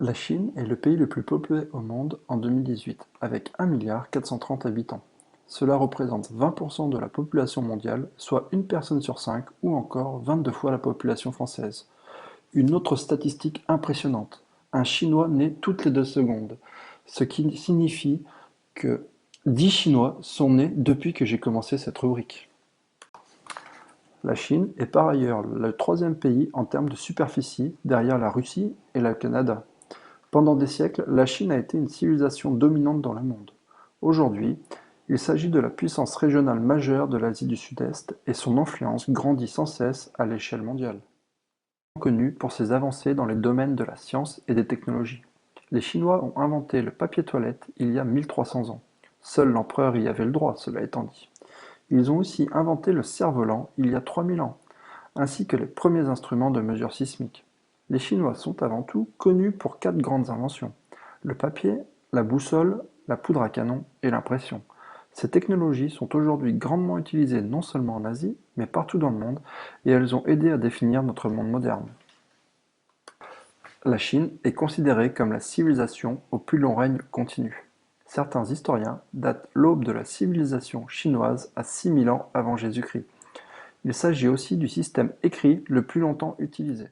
La Chine est le pays le plus peuplé au monde en 2018, avec 1,430 milliard habitants. Cela représente 20% de la population mondiale, soit une personne sur 5 ou encore 22 fois la population française. Une autre statistique impressionnante, un Chinois naît toutes les 2 secondes, ce qui signifie que 10 Chinois sont nés depuis que j'ai commencé cette rubrique. La Chine est par ailleurs le troisième pays en termes de superficie, derrière la Russie et le Canada. Pendant des siècles, la Chine a été une civilisation dominante dans le monde. Aujourd'hui, il s'agit de la puissance régionale majeure de l'Asie du Sud-Est et son influence grandit sans cesse à l'échelle mondiale. Connu pour ses avancées dans les domaines de la science et des technologies. Les Chinois ont inventé le papier toilette il y a 1300 ans. Seul l'empereur y avait le droit, cela étant dit. Ils ont aussi inventé le cerf-volant il y a 3000 ans, ainsi que les premiers instruments de mesure sismique. Les Chinois sont avant tout connus pour 4 grandes inventions: le papier, la boussole, la poudre à canon et l'impression. Ces technologies sont aujourd'hui grandement utilisées non seulement en Asie, mais partout dans le monde, et elles ont aidé à définir notre monde moderne. La Chine est considérée comme la civilisation au plus long règne continu. Certains historiens datent l'aube de la civilisation chinoise à 6000 ans avant Jésus-Christ. Il s'agit aussi du système écrit le plus longtemps utilisé.